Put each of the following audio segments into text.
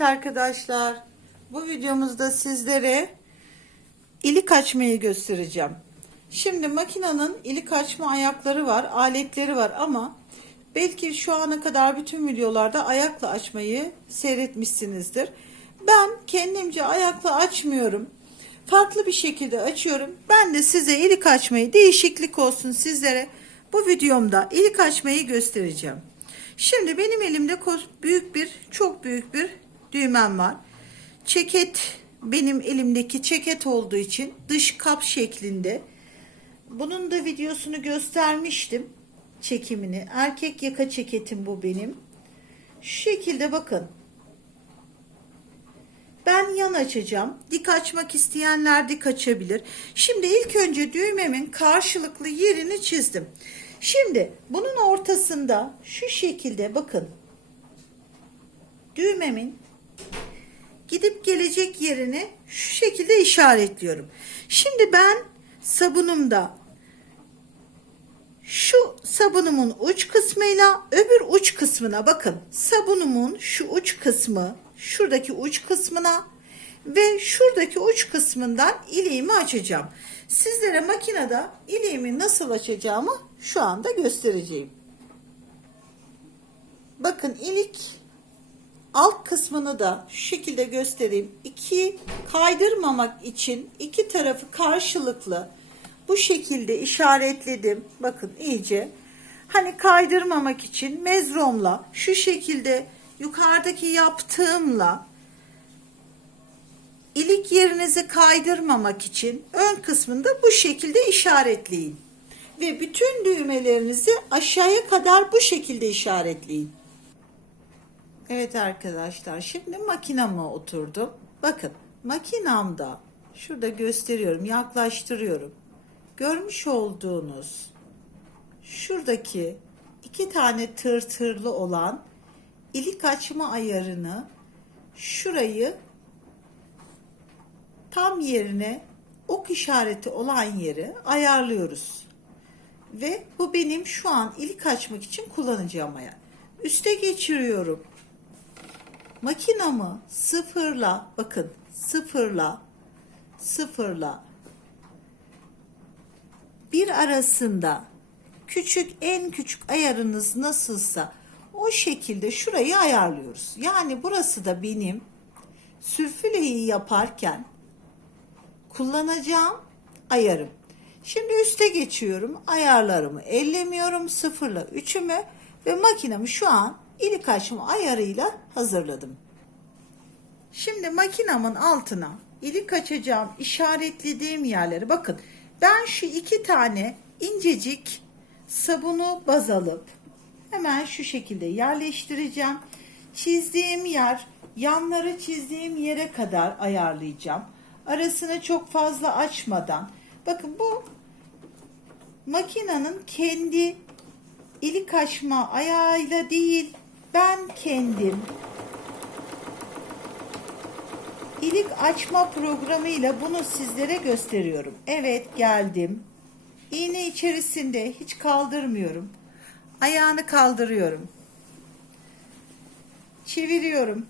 Evet arkadaşlar, bu videomuzda sizlere ilik açmayı göstereceğim. Şimdi makinenin ilik açma ayakları var, aletleri var ama belki şu ana kadar bütün videolarda ayakla açmayı seyretmişsinizdir. Ben kendimce ayakla açmıyorum. Farklı bir şekilde açıyorum. Ben de size ilik açmayı değişiklik olsun sizlere bu videomda ilik açmayı göstereceğim. Şimdi benim elimde büyük bir, çok büyük bir düğmem var. Çeket benim elimdeki çeket olduğu için dış kap şeklinde. Bunun da videosunu göstermiştim. Çekimini. Erkek yaka çeketim bu benim. Şu şekilde bakın. Ben yan açacağım. Dik açmak isteyenler dik açabilir. Şimdi ilk önce düğmemin karşılıklı yerini çizdim. Şimdi bunun ortasında şu şekilde bakın. Düğmemin gidip gelecek yerini şu şekilde işaretliyorum. Şimdi ben sabunumda şu sabunumun uç kısmıyla öbür uç kısmına bakın. Sabunumun şu uç kısmı, şuradaki uç kısmına ve şuradaki uç kısmından iliğimi açacağım. Sizlere makinede iliğimi nasıl açacağımı şu anda göstereceğim. Bakın ilik alt kısmını da şu şekilde göstereyim. İki kaydırmamak için iki tarafı karşılıklı bu şekilde işaretledim. Bakın iyice. Hani kaydırmamak için mezromla şu şekilde yukarıdaki yaptığımla ilik yerinizi kaydırmamak için ön kısmında bu şekilde işaretleyin. Ve bütün düğmelerinizi aşağıya kadar bu şekilde işaretleyin. Evet arkadaşlar şimdi makinama oturdum. Bakın makinamda şurada gösteriyorum yaklaştırıyorum. Görmüş olduğunuz şuradaki iki tane tırtırlı olan ilik açma ayarını şurayı tam yerine ok işareti olan yeri ayarlıyoruz. Ve bu benim şu an ilik açmak için kullanacağım ayar. Üste geçiriyorum. Makinamı sıfırla bakın sıfırla sıfırla bir arasında küçük en küçük ayarınız nasılsa o şekilde şurayı ayarlıyoruz. Yani burası da benim sülfüleyi yaparken kullanacağım ayarım. Şimdi üste geçiyorum. Ayarlarımı ellemiyorum. Sıfırla üçümü ve makinemi şu an ilik açma ayarıyla hazırladım. Şimdi makinamın altına ilik açacağım işaretlediğim yerleri bakın. Ben şu iki tane incecik sabunu baz alıp hemen şu şekilde yerleştireceğim. Çizdiğim yer yanları çizdiğim yere kadar ayarlayacağım. Arasını çok fazla açmadan. Bakın bu makinenin kendi ilik açma ayağıyla değil ben kendim ilik açma programıyla bunu sizlere gösteriyorum. Evet geldim. İğne içerisinde hiç kaldırmıyorum. Ayağını kaldırıyorum. Çeviriyorum.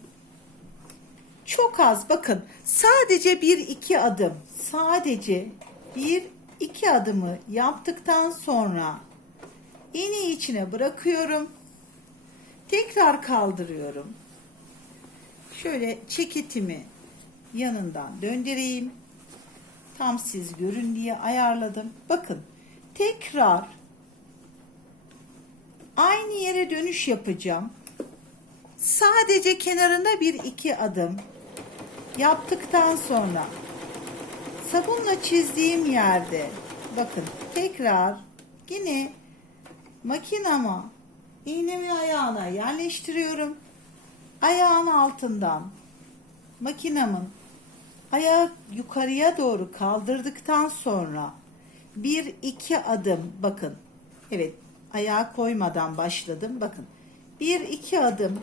Çok az bakın. Sadece bir iki adım. Sadece bir iki adımı yaptıktan sonra iğneyi içine bırakıyorum. Tekrar kaldırıyorum. Şöyle çeketimi yanından döndüreyim. Tam siz görün diye ayarladım. Bakın tekrar aynı yere dönüş yapacağım. Sadece kenarında bir iki adım yaptıktan sonra sabunla çizdiğim yerde bakın tekrar yine makinama iğnemi ayağına yerleştiriyorum. Ayağın altından makinamın ayağı yukarıya doğru kaldırdıktan sonra bir iki adım bakın. Evet ayağı koymadan başladım. Bakın bir iki adım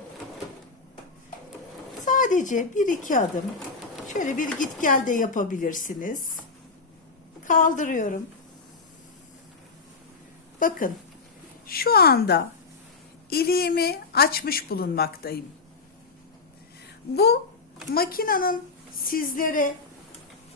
sadece bir iki adım şöyle bir git gel de yapabilirsiniz. Kaldırıyorum. Bakın şu anda iliğimi açmış bulunmaktayım. Bu makinenin sizlere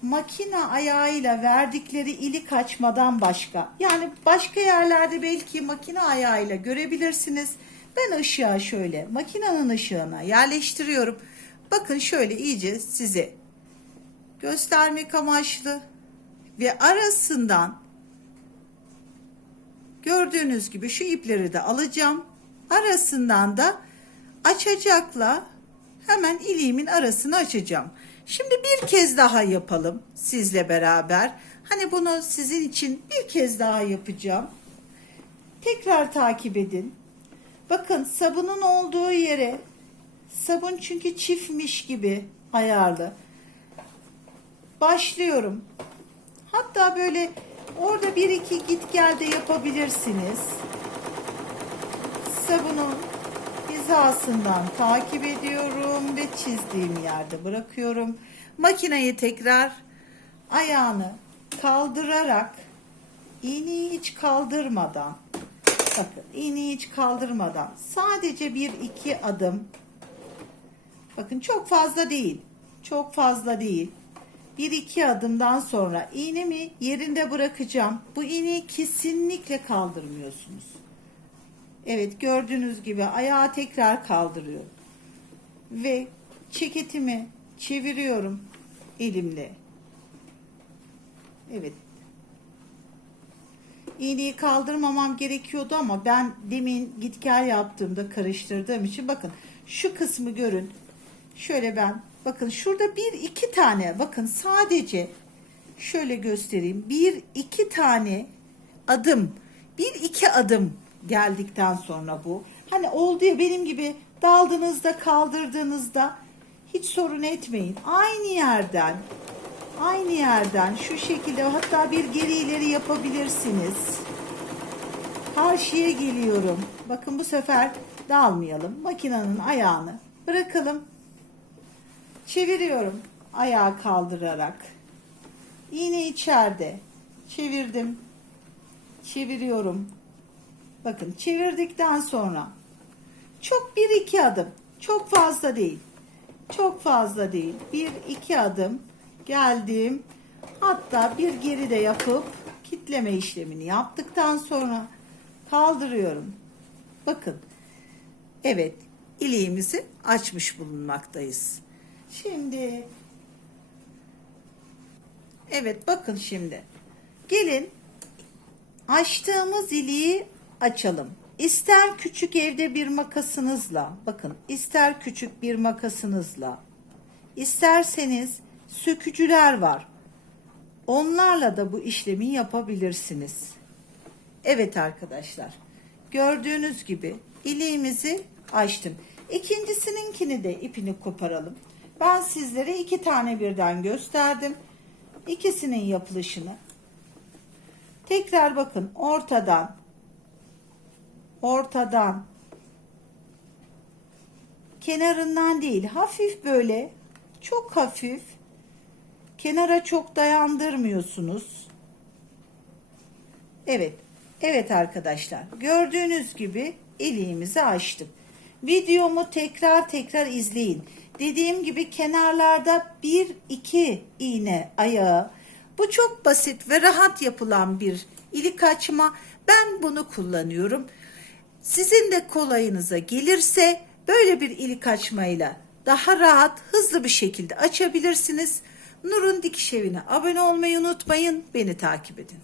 makine ayağıyla verdikleri ilik açmadan başka. Yani başka yerlerde belki makine ayağıyla görebilirsiniz. Ben ışığa şöyle makinenin ışığına yerleştiriyorum. Bakın şöyle iyice size göstermek amaçlı ve arasından gördüğünüz gibi şu ipleri de alacağım. Arasından da açacakla hemen iliğimin arasını açacağım. Şimdi bir kez daha yapalım sizle beraber. Hani bunu sizin için bir kez daha yapacağım. Tekrar takip edin. Bakın sabunun olduğu yere sabun çünkü çiftmiş gibi ayarlı. Başlıyorum. Hatta böyle orada bir iki git gel de yapabilirsiniz. Sabunun hizasından takip ediyorum ve çizdiğim yerde bırakıyorum. Makineyi tekrar ayağını kaldırarak iğneyi hiç kaldırmadan bakın iğneyi hiç kaldırmadan sadece bir iki adım bakın çok fazla değil çok fazla değil bir iki adımdan sonra iğnemi yerinde bırakacağım. Bu iğneyi kesinlikle kaldırmıyorsunuz. Evet gördüğünüz gibi ayağı tekrar kaldırıyorum. Ve ceketimi çeviriyorum elimle. Evet. İğneyi kaldırmamam gerekiyordu ama ben demin git gel yaptığımda karıştırdığım için bakın şu kısmı görün. Şöyle ben bakın şurada bir iki tane bakın sadece şöyle göstereyim. Bir iki tane adım bir iki adım geldikten sonra bu. Hani oldu ya benim gibi daldığınızda kaldırdığınızda hiç sorun etmeyin. Aynı yerden aynı yerden şu şekilde hatta bir geri ileri yapabilirsiniz. Karşıya geliyorum. Bakın bu sefer dalmayalım. Makinenin ayağını bırakalım. Çeviriyorum ayağı kaldırarak. İğne içeride. Çevirdim. Çeviriyorum. Bakın çevirdikten sonra çok bir iki adım. Çok fazla değil. Çok fazla değil. Bir iki adım geldim. Hatta bir geri de yapıp kitleme işlemini yaptıktan sonra kaldırıyorum. Bakın. Evet, iliğimizi açmış bulunmaktayız. Şimdi Evet, bakın şimdi. Gelin açtığımız iliği açalım. İster küçük evde bir makasınızla, bakın, ister küçük bir makasınızla, isterseniz sökücüler var. Onlarla da bu işlemi yapabilirsiniz. Evet arkadaşlar. Gördüğünüz gibi iliğimizi açtım. İkincisininkini de ipini koparalım. Ben sizlere iki tane birden gösterdim. İkisinin yapılışını. Tekrar bakın ortadan ortadan kenarından değil hafif böyle çok hafif kenara çok dayandırmıyorsunuz. Evet. Evet arkadaşlar. Gördüğünüz gibi iliğimizi açtım. Videomu tekrar tekrar izleyin. Dediğim gibi kenarlarda bir iki iğne ayağı. Bu çok basit ve rahat yapılan bir ilik açma. Ben bunu kullanıyorum. Sizin de kolayınıza gelirse böyle bir ilik açmayla daha rahat, hızlı bir şekilde açabilirsiniz. Nur'un Dikiş Evi'ne abone olmayı unutmayın. Beni takip edin.